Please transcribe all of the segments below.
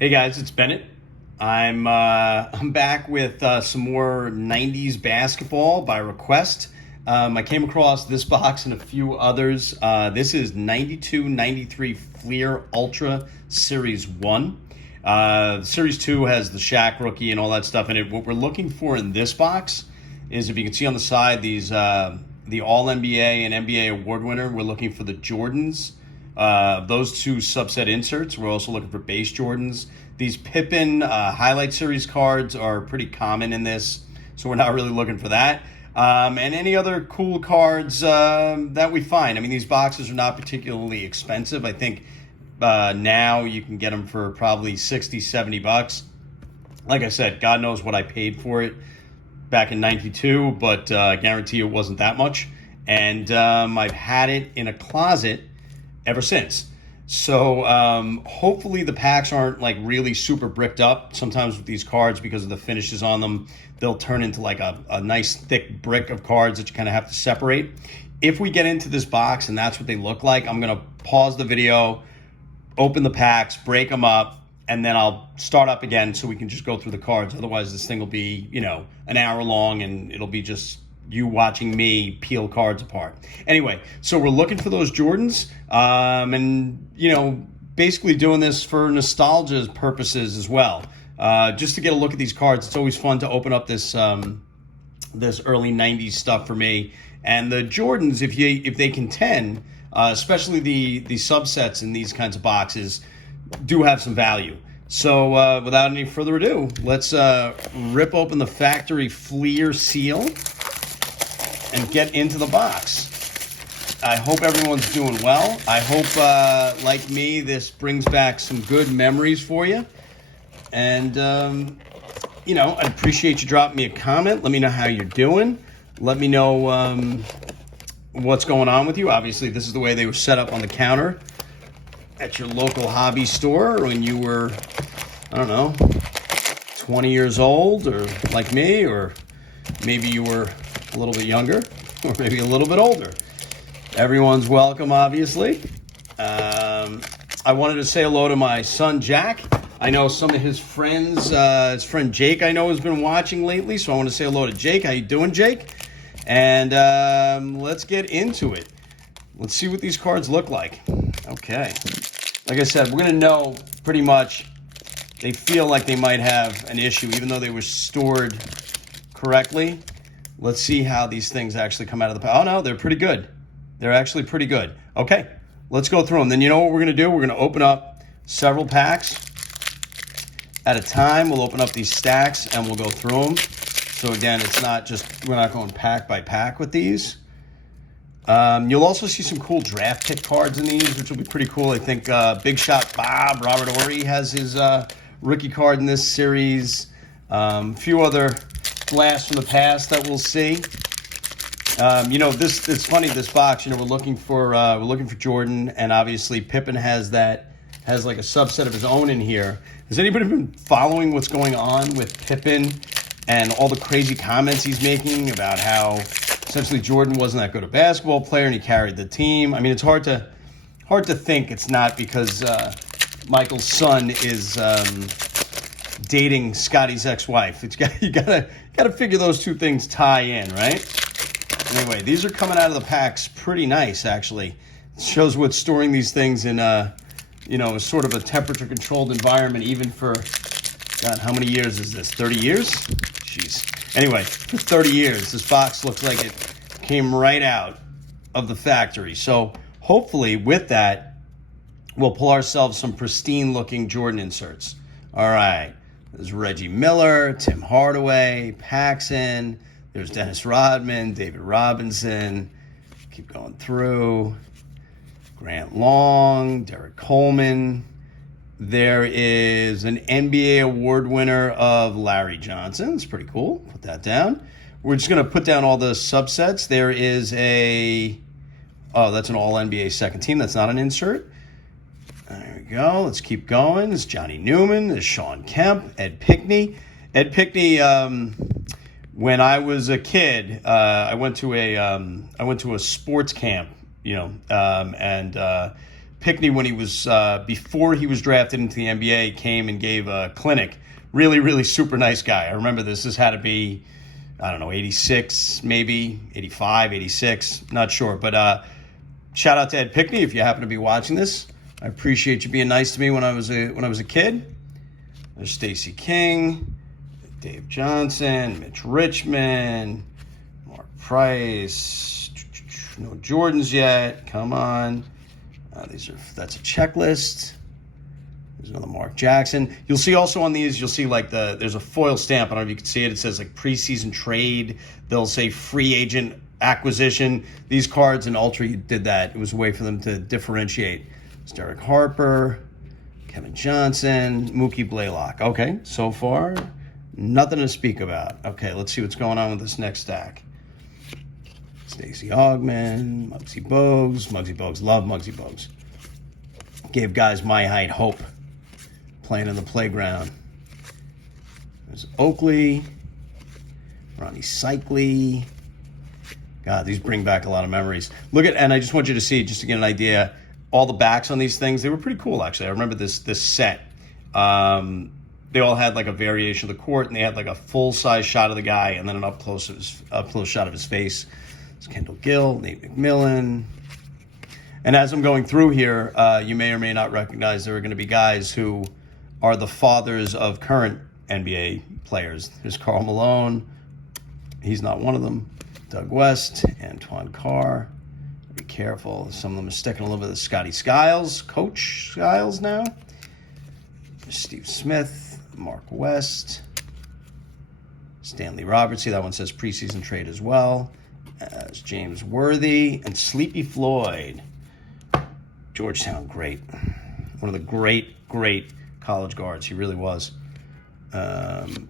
Hey guys, it's Bennett. I'm back with some more '90s basketball by request. I came across this box and a few others. This is '92-'93 Fleer Ultra Series 1. Series 2 has the Shaq rookie and all that stuff in it. What we're looking for in this box is, if you can see on the side, these the All-NBA and NBA award winner. We're looking for the Jordans. Those two subset inserts. We're also looking for base Jordans. These Pippen highlight series cards are pretty common in this, so we're not really looking for that. And any other cool cards that we find. I mean, these boxes are not particularly expensive. I think now you can get them for probably 60, 70 bucks. Like I said, God knows what I paid for it back in '92, but I guarantee it wasn't that much. And I've had it in a closet ever since. So hopefully the packs aren't like really super bricked up. Sometimes with these cards, because of the finishes on them, they'll turn into like a nice thick brick of cards that you kind of have to separate. If we get into this box and that's what they look like, I'm going to pause the video, open the packs, break them up, and then I'll start up again so we can just go through the cards. Otherwise, this thing will be, an hour long, and it'll be just you watching me peel cards apart. Anyway, so we're looking for those Jordans, and basically doing this for nostalgia purposes as well. Just to get a look at these cards. It's always fun to open up this this early '90s stuff for me. And the Jordans, if they contend, especially the subsets in these kinds of boxes, do have some value. So without any further ado, let's rip open the factory Fleer seal and get into the box. I hope everyone's doing well. I hope, like me, this brings back some good memories for you. And, I'd appreciate you dropping me a comment. Let me know how you're doing. Let me know what's going on with you. Obviously, this is the way they were set up on the counter at your local hobby store when you were, 20 years old, or like me, or maybe you were a little bit younger, or maybe a little bit older. Everyone's welcome, obviously. I wanted to say hello to my son, Jack. I know some of his friends, his friend Jake, I know, has been watching lately, so I want to say hello to Jake. How you doing, Jake? And let's get into it. Let's see what these cards look like. Okay. Like I said, we're going to know pretty much. They feel like they might have an issue, even though they were stored correctly. Let's see how these things actually come out of the pack. Oh, no, they're pretty good. They're actually pretty good. Okay, let's go through them. Then you know what we're going to do? We're going to open up several packs at a time. We'll open up these stacks, and we'll go through them. So, again, it's not just, we're not going pack by pack with these. You'll also see some cool draft pick cards in these, which will be pretty cool. I think Big Shot Bob, Robert Horry, has his rookie card in this series. A few other blasts from the past that we'll see. It's funny, this box, we're looking for Jordan, and obviously Pippen has like a subset of his own in here. Has anybody been following what's going on with Pippen and all the crazy comments he's making about how essentially Jordan wasn't that good a basketball player and he carried the team? I mean, it's hard to think it's not because Michael's son is dating Scotty's ex-wife. You gotta figure those two things tie in, right? Anyway, these are coming out of the packs pretty nice, actually. It shows what storing these things in sort of a temperature-controlled environment, even for, God, how many years is this? 30 years? Jeez. Anyway, for 30 years, this box looks like it came right out of the factory. So hopefully with that, we'll pull ourselves some pristine-looking Jordan inserts. All right. There's Reggie Miller, Tim Hardaway, Paxson. There's Dennis Rodman, David Robinson. Keep going through. Grant Long, Derek Coleman. There is an NBA award winner of Larry Johnson. It's pretty cool. Put that down. We're just going to put down all the subsets. There is that's an all-NBA second team. That's not an insert. There we go. Let's keep going. There's Johnny Newman. There's Sean Kemp. Ed Pinkney. Ed Pinkney, when I was a kid, I went to a sports camp, and Pickney, when he was before he was drafted into the NBA, came and gave a clinic. Really, really super nice guy. I remember this. This had to be, I don't know, 86, maybe 85, 86, not sure. But shout out to Ed Pickney if you happen to be watching this. I appreciate you being nice to me when I was a kid. There's Stacey King, Dave Johnson, Mitch Richmond, Mark Price. No Jordans yet. Come on. That's a checklist. There's another Mark Jackson. You'll see also on these, you'll see like there's a foil stamp. I don't know if you can see it. It says like preseason trade. They'll say free agent acquisition. These cards in Ultra did that. It was a way for them to differentiate. It's Derek Harper, Kevin Johnson, Mookie Blaylock. Okay, so far, nothing to speak about. Okay, let's see what's going on with this next stack. Stacey Augmon, Muggsy Bogues. Muggsy Bogues, love Muggsy Bogues. Gave guys my height hope playing in the playground. There's Oakley, Ronnie Cycli. God, these bring back a lot of memories. Look at, and I just want you to see, just to get an idea, all the backs on these things, they were pretty cool, actually. I remember this set. They all had like a variation of the court, and they had like a full-size shot of the guy and then an up-close shot of his face. It's Kendall Gill, Nate McMillan. And as I'm going through here, you may or may not recognize there are going to be guys who are the fathers of current NBA players. There's Karl Malone. He's not one of them. Doug West, Antoine Carr. Be careful. Some of them are sticking a little bit of Scotty Skiles, Coach Skiles now. There's Steve Smith, Mark West, Stanley Roberts. See, that one says preseason trade as well. As James Worthy and Sleepy Floyd. Georgetown, great. One of the great college guards. He really was.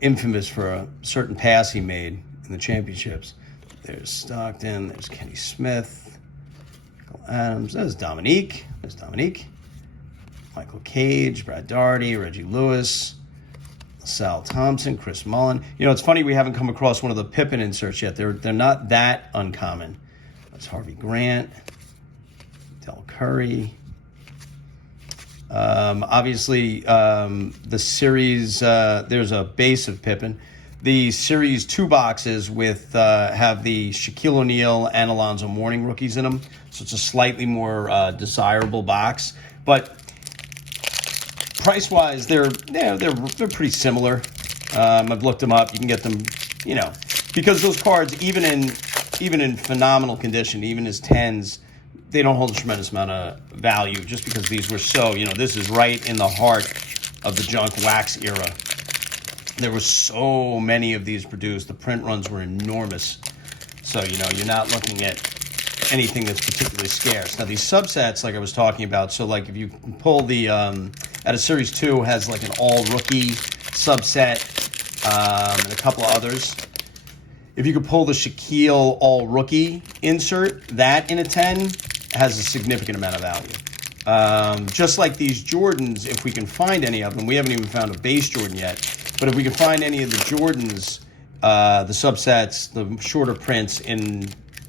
Infamous for a certain pass he made in the championships. There's Stockton. There's Kenny Smith. Michael Adams. There's Dominique. Michael Cage, Brad Daugherty, Reggie Lewis, Sal Thompson, Chris Mullin. You know, it's funny we haven't come across one of the Pippen inserts yet. They're not that uncommon. That's Harvey Grant, Del Curry. Obviously, the series, there's a base of Pippen. The series 2 boxes with have the Shaquille O'Neal and Alonzo Mourning rookies in them. So it's a slightly more desirable box. But price-wise, they're pretty similar. I've looked them up. You can get them, you know, because those cards, even in phenomenal condition, even as 10s, they don't hold a tremendous amount of value just because these were so, you know, this is right in the heart of the junk wax era. There were so many of these produced. The print runs were enormous. So, you know, you're not looking at anything that's particularly scarce. Now, these subsets, like I was talking about, so like if you pull the, at a Series 2 has like an all-rookie subset and a couple of others. If you could pull the Shaquille all-rookie insert, that in a 10 has a significant amount of value. Just like these Jordans, if we can find any of them, we haven't even found a base Jordan yet, but if we can find any of the Jordans, the subsets, the shorter prints in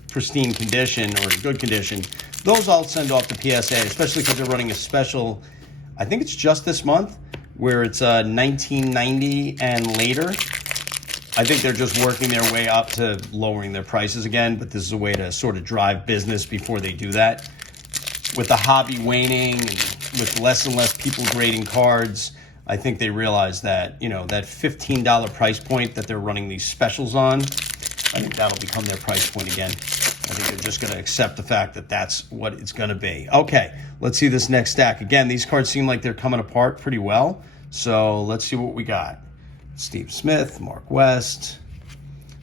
pristine condition or good condition, those I'll send off to PSA, especially because they're running a special, I think it's just this month, where it's 1990 and later. I think they're just working their way up to lowering their prices again, but this is a way to sort of drive business before they do that. With the hobby waning and with less and less people grading cards, I think they realize that, you know, that $15 price point that they're running these specials on, I think that'll become their price point again. I think they're just going to accept the fact that that's what it's going to be. Okay, let's see this next stack. Again, these cards seem like they're coming apart pretty well, so let's see what we got. Steve Smith, Mark West,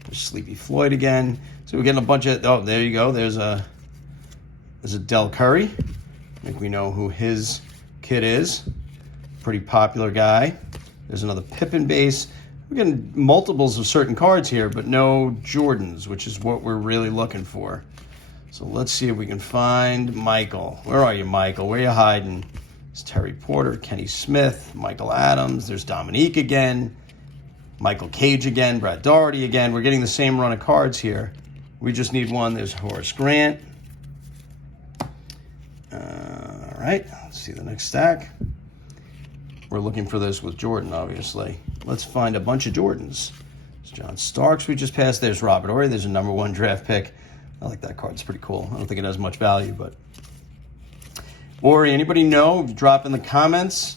there's Sleepy Floyd again. So we're getting a bunch of, oh, there you go. There's a Del Curry. I think we know who his kid is. Pretty popular guy. There's another Pippen base. We're getting multiples of certain cards here, but no Jordans, which is what we're really looking for. So let's see if we can find Michael. Where are you, Michael? Where are you hiding? It's Terry Porter, Kenny Smith, Michael Adams. There's Dominique again. Michael Cage again, Brad Daugherty again. We're getting the same run of cards here. We just need one. There's Horace Grant. All All right, let's see the next stack. We're looking for this with Jordan, obviously. Let's find a bunch of Jordans. There's John Starks we just passed. There's Robert Horry. There's a #1 draft pick. I like that card. It's pretty cool. I don't think it has much value, but... Horry, anybody know? Drop in the comments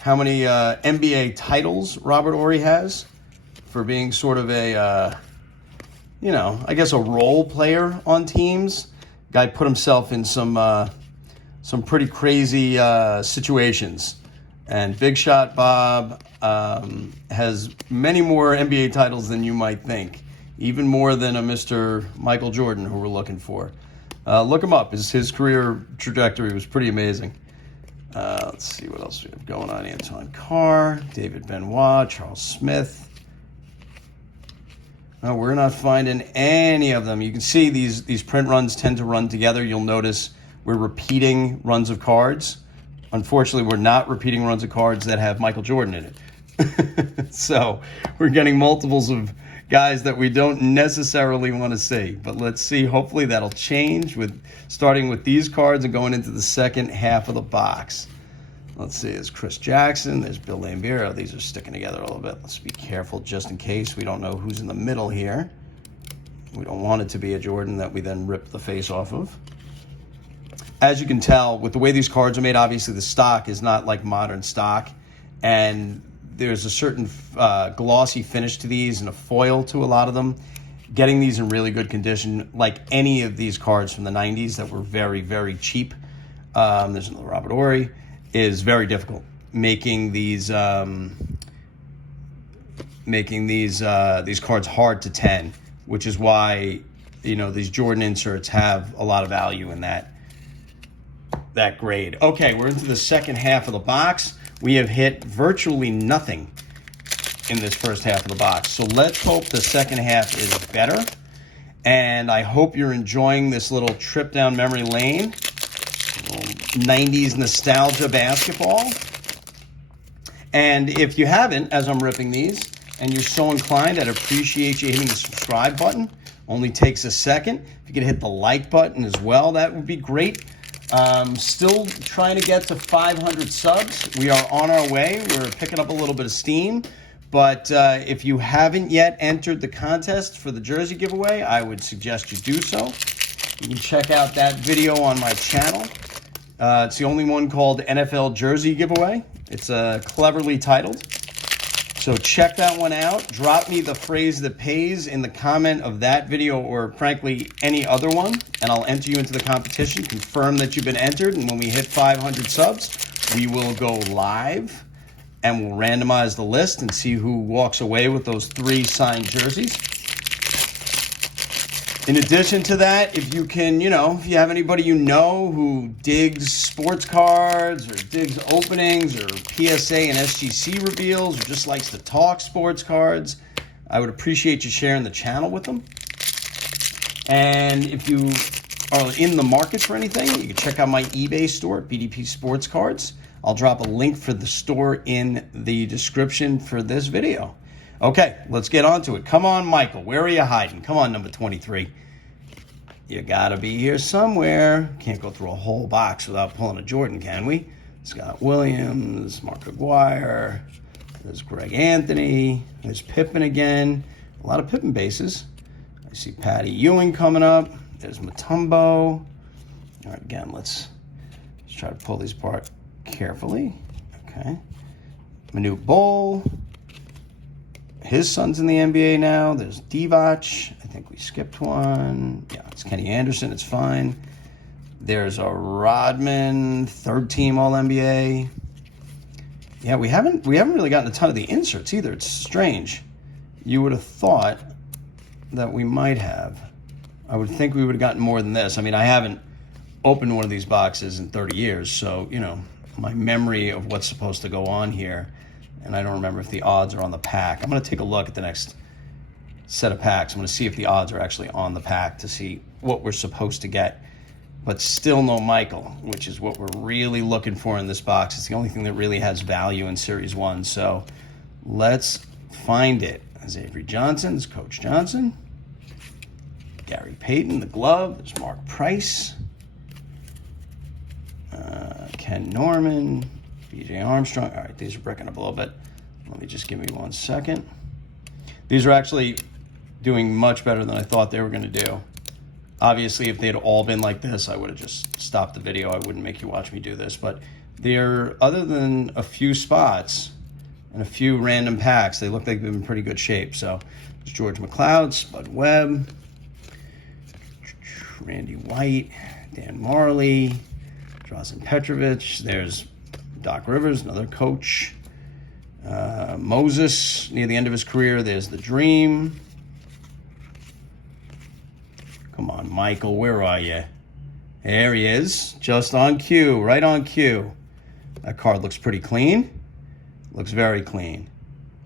how many NBA titles Robert Horry has for being sort of a, I guess a role player on teams. Guy put himself in some pretty crazy situations. And Big Shot Bob has many more NBA titles than you might think. Even more than a Mr. Michael Jordan, who we're looking for. Look him up. His career trajectory was pretty amazing. Let's see what else we have going on. Anton Carr, David Benoit, Charles Smith. No, we're not finding any of them. You can see these print runs tend to run together. You'll notice we're repeating runs of cards. Unfortunately, we're not repeating runs of cards that have Michael Jordan in it. So we're getting multiples of guys that we don't necessarily want to see. But let's see. Hopefully that'll change with starting with these cards and going into the second half of the box. Let's see. There's Chris Jackson. There's Bill Laimbeer. These are sticking together a little bit. Let's be careful just in case. We don't know who's in the middle here. We don't want it to be a Jordan that we then rip the face off of. As you can tell, with the way these cards are made, obviously the stock is not like modern stock. And there's a certain glossy finish to these and a foil to a lot of them. Getting these in really good condition, like any of these cards from the 90s that were very, very cheap, there's another Robert Horry, is very difficult. Making these cards hard to 10, which is why, these Jordan inserts have a lot of value in that grade. Okay, we're into the second half of the box. We have hit virtually nothing in this first half of the box. So let's hope the second half is better. And I hope you're enjoying this little trip down memory lane. 90s nostalgia basketball. And if you haven't, as I'm ripping these, and you're so inclined, I'd appreciate you hitting the subscribe button. Only takes a second. If you could hit the like button as well, that would be great. Still trying to get to 500 subs. We are on our way. We're picking up a little bit of steam. But if you haven't yet entered the contest for the jersey giveaway, I would suggest you do so. You can check out that video on my channel. It's the only one called NFL Jersey Giveaway. It's cleverly titled. So check that one out. Drop me the phrase that pays in the comment of that video or, frankly, any other one, and I'll enter you into the competition. Confirm that you've been entered, and when we hit 500 subs, we will go live, and we'll randomize the list and see who walks away with those 3 signed jerseys. In addition to that, if you can, if you have anybody who digs sports cards or digs openings or PSA and SGC reveals or just likes to talk sports cards, I would appreciate you sharing the channel with them. And if you are in the market for anything, you can check out my eBay store at BDP Sports Cards. I'll drop a link for the store in the description for this video. Okay, let's get on to it. Come on, Michael. Where are you hiding? Come on, number 23. You got to be here somewhere. Can't go through a whole box without pulling a Jordan, can we? Scott Williams, Mark Aguirre. There's Greg Anthony. There's Pippen again. A lot of Pippen bases. I see Patty Ewing coming up. There's Mutombo. All right, again, let's try to pull these apart carefully. Okay. Manute Bol. His son's in the NBA now. There's Divac. I think we skipped one. Yeah, it's Kenny Anderson. It's fine. There's a Rodman, third team All-NBA. Yeah, we haven't really gotten a ton of the inserts either. It's strange. You would have thought that we might have. I would think we would have gotten more than this. I mean, I haven't opened one of these boxes in 30 years, so, my memory of what's supposed to go on here, and I don't remember if the odds are on the pack. I'm going to take a look at the next set of packs. I'm going to see if the odds are actually on the pack to see what we're supposed to get. But still no Michael, which is what we're really looking for in this box. It's the only thing that really has value in Series 1. So let's find it. There's Avery Johnson. There's Coach Johnson. Gary Payton, the glove. There's Mark Price. Ken Norman, B.J. Armstrong. All right, these are breaking up a little bit. Let me just give me 1 second. These are actually doing much better than I thought they were going to do. Obviously, if they had all been like this, I would have just stopped the video. I wouldn't make you watch me do this. But they're, other than a few spots and a few random packs, they look like they're in pretty good shape. So there's George McLeod, Spud Webb, Randy White, Dan Marley, Drazen Petrovic. There's Doc Rivers, another coach. Moses, near the end of his career. There's the Dream. Come on, Michael, where are you? There he is, just on cue, right on cue. That card looks pretty clean. Looks very clean.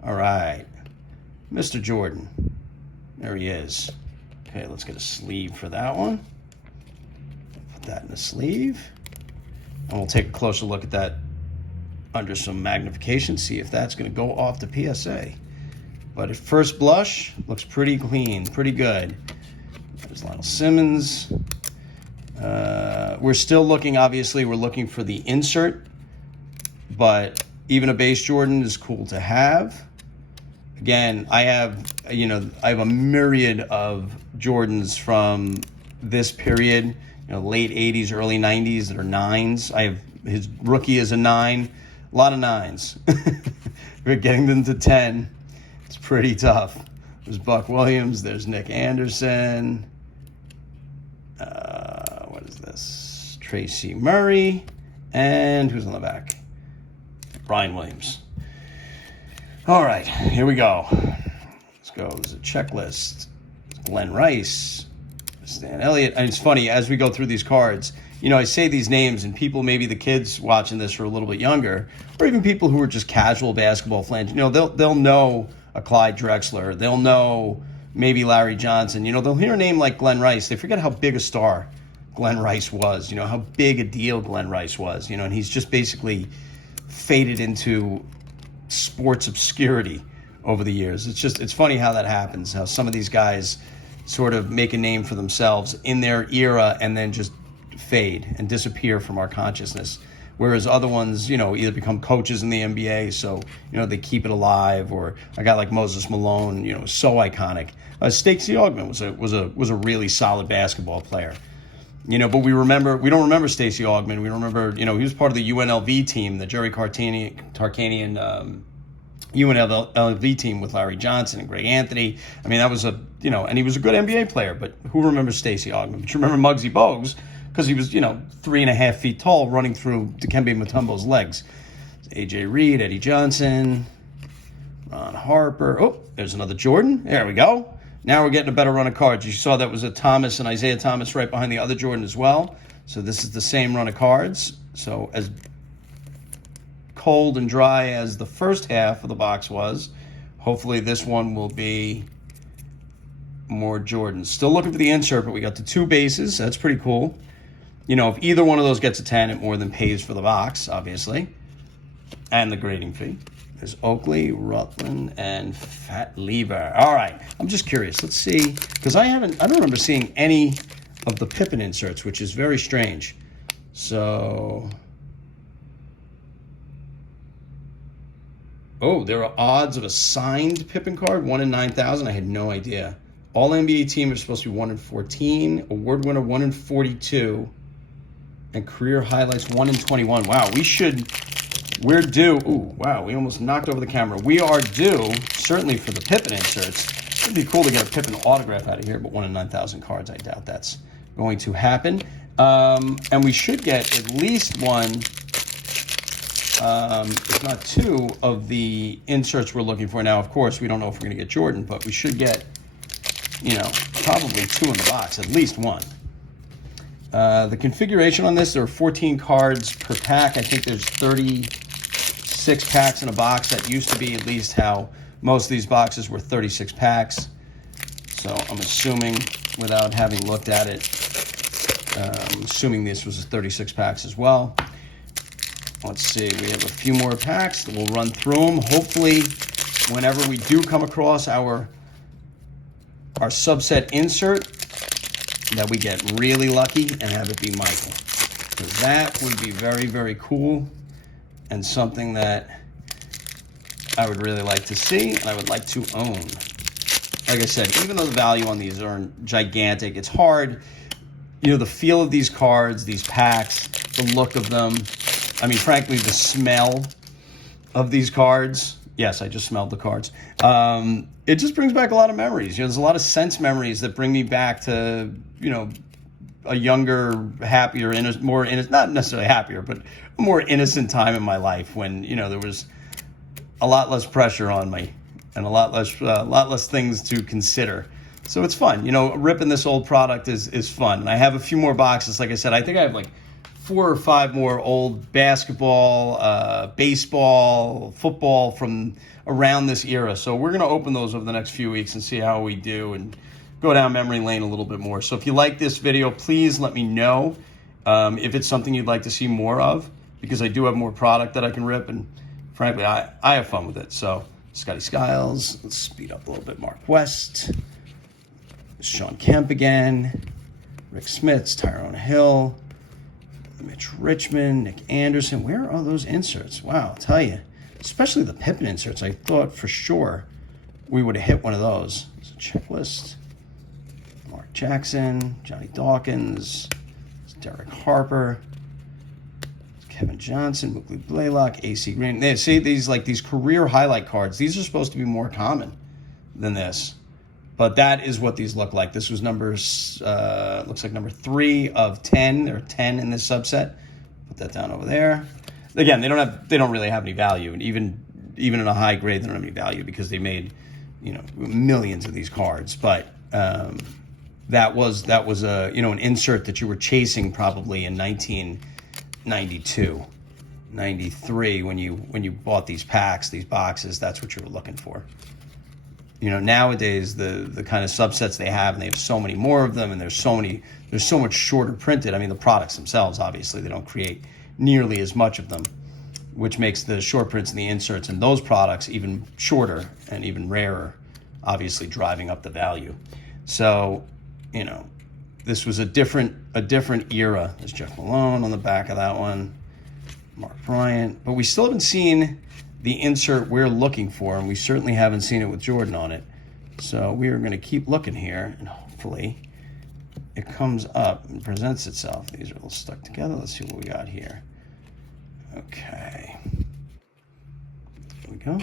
All right, Mr. Jordan. There he is. Okay, let's get a sleeve for that one. Put that in the sleeve. And we'll take a closer look at that under some magnification, see if that's going to go off the PSA. But at first blush, looks pretty clean, pretty good. There's Lionel Simmons. We're still looking, obviously, we're looking for the insert, but even a base Jordan is cool to have. Again, I have a myriad of Jordans from this period, late 80s, early 90s that are 9s. I have his rookie is a 9, a lot of 9s. We're getting them to 10. It's pretty tough. There's Buck Williams, there's Nick Anderson. What is this? Tracy Murray. And who's on the back? Brian Williams. All right, here we go. Let's go. There's a checklist. Glenn Rice, Stan Elliott. And it's funny, as we go through these cards, I say these names, and people, maybe the kids watching this are a little bit younger, or even people who are just casual basketball fans, they'll know a Clyde Drexler. They'll know maybe Larry Johnson. They'll hear a name like Glenn Rice. They forget how big a star Glenn Rice was, how big a deal Glenn Rice was, and he's just basically faded into sports obscurity over the years. It's funny how that happens, how some of these guys sort of make a name for themselves in their era and then just fade and disappear from our consciousness. Whereas other ones, either become coaches in the NBA, so, they keep it alive, or a guy like Moses Malone, so iconic. Stacey Augmon was a really solid basketball player. But we don't remember Stacey Augmon. We remember, he was part of the UNLV team, the Jerry Tarkanian UNLV team with Larry Johnson and Greg Anthony. I mean, that was and he was a good NBA player, but who remembers Stacey Augmon? But you remember Muggsy Bogues, because he was, 3.5 feet tall running through Dikembe Mutombo's legs. A.J. Reed, Eddie Johnson, Ron Harper. Oh, there's another Jordan. There we go. Now we're getting a better run of cards. You saw that was a Thomas and Isaiah Thomas right behind the other Jordan as well. So this is the same run of cards. So as cold and dry as the first half of the box was, hopefully this one will be more Jordans. Still looking for the insert, but we got the 2 bases. That's pretty cool. If either one of those gets a 10, it more than pays for the box, obviously, and the grading fee. There's Oakley, Rutland, and Fat Lever. All right, I'm just curious. Let's see, because I don't remember seeing any of the Pippen inserts, which is very strange. So, there are odds of a signed Pippen card, 1 in 9,000. I had no idea. All NBA team is supposed to be 1 in 14. Award winner 1 in 42. And career highlights 1 in 21. Wow, we're due. Ooh, wow, we almost knocked over the camera. We are due, certainly for the Pippen inserts. It'd be cool to get a Pippen autograph out of here, but 1 in 9,000 cards, I doubt that's going to happen. And we should get at least one, if not 2, of the inserts we're looking for. Now, of course, we don't know if we're going to get Jordan, but we should get, probably 2 in the box, at least 1. The configuration on this, there are 14 cards per pack. I think there's 36 packs in a box. That used to be at least how most of these boxes were, 36 packs. So I'm assuming, without having looked at it, assuming this was 36 packs as well. Let's see, we have a few more packs. We'll run through them. Hopefully, whenever we do come across our subset insert, that we get really lucky and have it be Michael. because that would be very, very cool and something that I would really like to see and I would like to own. Like I said, even though the value on these aren't gigantic, it's hard. The feel of these cards, these packs, the look of them. I mean, frankly, the smell of these cards. Yes, I just smelled the cards. It just brings back a lot of memories. There's a lot of sense memories that bring me back to, a younger, happier, more innocent, not necessarily happier, but a more innocent time in my life when, there was a lot less pressure on me and a lot less things to consider. So it's fun. Ripping this old product is fun. And I have a few more boxes. Like I said, I think I have like 4 or 5 more old basketball, baseball, football from around this era. So we're going to open those over the next few weeks and see how we do and go down memory lane a little bit more. So if you like this video, please let me know if it's something you'd like to see more of, because I do have more product that I can rip. And frankly, I have fun with it. So Scotty Skiles, let's speed up a little bit. Mark West, Sean Kemp again, Rick Smits, Tyrone Hill, Mitch Richmond, Nick Anderson. Where are those inserts? Wow, I'll tell you, especially the Pippen inserts. I thought for sure we would have hit one of those. It's a checklist. Mark Jackson, Johnny Dawkins, Derek Harper, Kevin Johnson, Mukli Blaylock, AC Green. They see these career highlight cards. These are supposed to be more common than this, but that is what these look like. This was looks like number 3 of 10. There are 10 in this subset. Put that down over there. Again, they don't really have any value, and even in a high grade, they don't have any value because they made millions of these cards. But that was a an insert that you were chasing probably in 1992, 93 when you bought these packs, these boxes. That's what you were looking for. Nowadays the kind of subsets they have, and they have so many more of them, and there's so much shorter printed. I mean, the products themselves, obviously, they don't create nearly as much of them, which makes the short prints and the inserts in those products even shorter and even rarer, obviously driving up the value. So, this was a different era. There's Jeff Malone on the back of that one, Mark Bryant, but we still haven't seen the insert we're looking for, and we certainly haven't seen it with Jordan on it. So we are going to keep looking here, and hopefully it comes up and presents itself. These are a little stuck together. Let's see what we got here. Okay. There we go.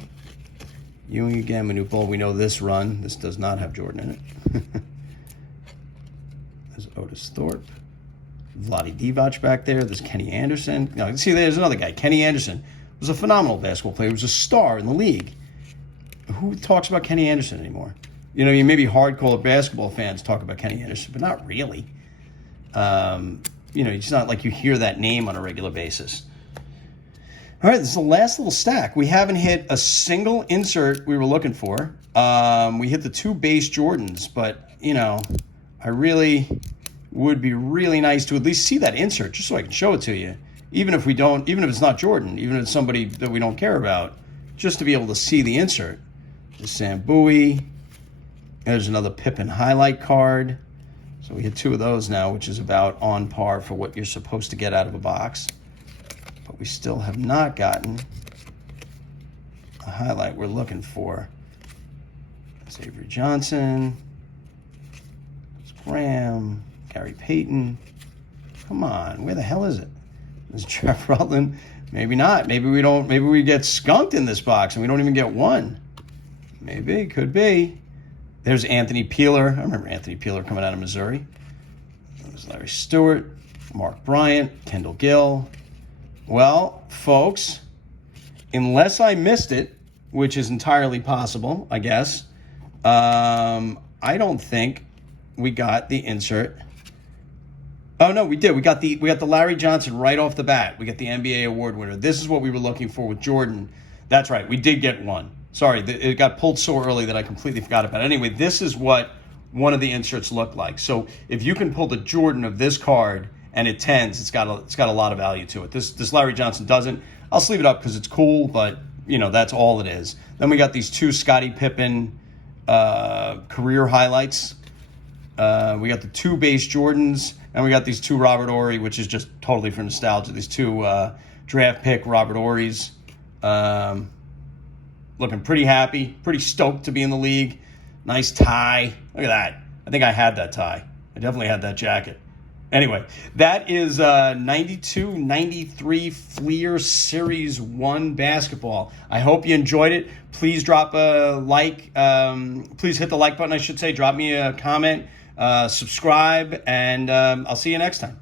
Ewing again, Manute Bol. We know this run. This does not have Jordan in it. There's Otis Thorpe. Vlade Divac back there. There's Kenny Anderson. No, see, there's another guy. Kenny Anderson was a phenomenal basketball player. He was a star in the league. Who talks about Kenny Anderson anymore? Maybe hardcore basketball fans talk about Kenny Anderson, but not really. It's not like you hear that name on a regular basis. All right, this is the last little stack. We haven't hit a single insert we were looking for. We hit the 2 base Jordans, but, I really would be really nice to at least see that insert just so I can show it to you. Even if it's not Jordan, even if it's somebody that we don't care about, just to be able to see the insert. There's Sam Bowie. There's another Pippen highlight card. So we hit 2 of those now, which is about on par for what you're supposed to get out of a box. But we still have not gotten a highlight we're looking for. There's Avery Johnson. There's Graham. Gary Payton. Come on, where the hell is it? There's Jeff Rutland. Maybe not. Maybe we get skunked in this box and we don't even get one. Maybe, could be. There's Anthony Peeler. I remember Anthony Peeler coming out of Missouri. There's Larry Stewart, Mark Bryant, Kendall Gill. Well, folks, unless I missed it, which is entirely possible, I guess, I don't think we got the insert. Oh no, we did. We got the Larry Johnson right off the bat. We got the NBA award winner. This is what we were looking for with Jordan. That's right. We did get one. Sorry, it got pulled so early that I completely forgot about it. Anyway, this is what one of the inserts looked like. So if you can pull the Jordan of this card and it tens, it's got a lot of value to it. This Larry Johnson doesn't. I'll sleeve it up because it's cool, but that's all it is. Then we got these 2 Scottie Pippen career highlights. We got the 2 base Jordans. And we got these 2 Robert Horry, which is just totally for nostalgia. These 2 draft pick Robert Horrys. Looking pretty happy, pretty stoked to be in the league. Nice tie. Look at that. I think I had that tie. I definitely had that jacket. Anyway, that is 92-93 Fleer Series 1 basketball. I hope you enjoyed it. Please drop a like. Please hit the like button, I should say. Drop me a comment, subscribe, and I'll see you next time.